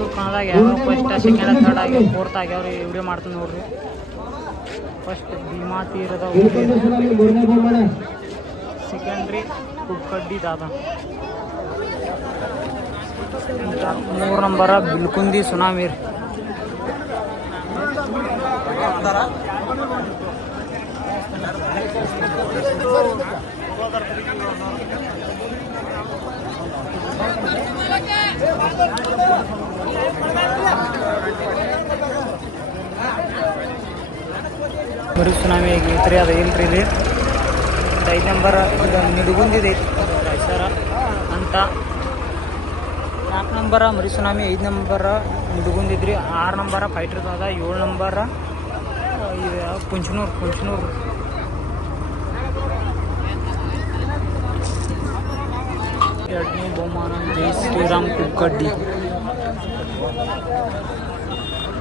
ಮೈಸೂರು ಕನ್ನಡದಾಗ ಯಾವ first second third ಆಗಿ ಫೋರ್ತ್ ಆಗ್ಯಾವ್ರಿ ವಿಡಿಯೋ ಮಾಡ್ತೀನಿ ನೋಡ್ರಿ. ಫಸ್ಟ್ ಭೀಮಾ ತೀರದ ಸೆಕೆಂಡ್ರಿ ಕುಕ್ಕಡ್ಡಿ ದಾದ. ಮೂರು ನಂಬರ ಬಿಲ್ಕುಂದಿ ಸುನಾಮೀರ್. ಬರೀ ಸುನಾಮಿ ಐತ್ರಿ ಅದು ಇಲ್ರಿ ಇಲ್ಲಿ? ಐದು ನಂಬರ್ ನಿಡುಗುಂದಿದೆ ಸರ ಅಂತ. ನಾಲ್ಕು ನಂಬರ ಮರಿ ಸುನಾಮಿ ಐದು ನಂಬರ ನಿಡುಗುಂದಿದ್ರಿ ಆರು ನಂಬರ ಫೈಟ್ರ್ ಅದ, ಏಳು ನಂಬರ ಪುಂಚನೂರು ಪುಂಚನೂರು. ಎರಡನೇ ಬಹುಮಾನ, ಜೈ ಶ್ರೀರಾಮ್ ಕುಕ್ಕಡ್ಡಿ.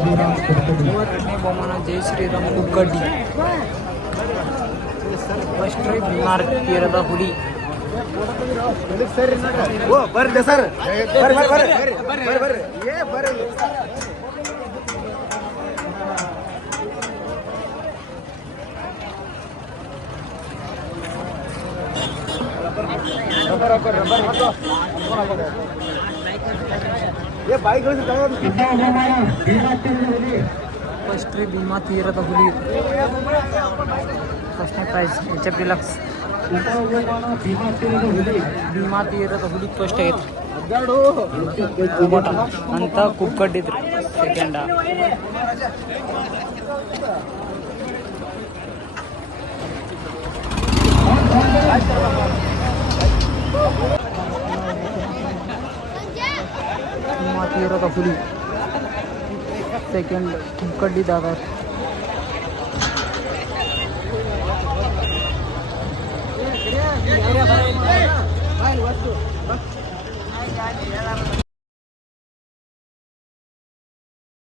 ಆಗ್ಯಾನ ಮೂವತ್ತೆರಡನೇ ಬಹುಮಾನ ಜೈ ಶ್ರೀರಾಮ್ ಕುಕ್ಕಡ್ಡಿ ಫಸ್ಟ್ ಬಿಮಾರ್ ತೀರದ ಹುಲಿ ಓ ಬರ್ರಿ ಸರ್ ಬರ್ರಿ ಬರ್ರಿ ಬರ್ರಿ ಬರ್ರಿ ಬರ್ರಿ ಏ ಬರ್ರಿ ಏ ಬಾಯಿ ಫಸ್ಟ್ ರೀ ಭೀಮಾ ತೀರದ ಹುಲಿ ಫಸ್ಟ್ನೇ prize H F deluxe Bhima ತೀರದ ಹುಲಿ ಫಸ್ಟ್ ಆಗೈತಿ ಅಂತ ಕುಕ್ಕಡ್ಡಿದ್ರಿ ಸೆಕೆಂಡ पिवरा दाखवली सेकंड खिमकड्डी दागात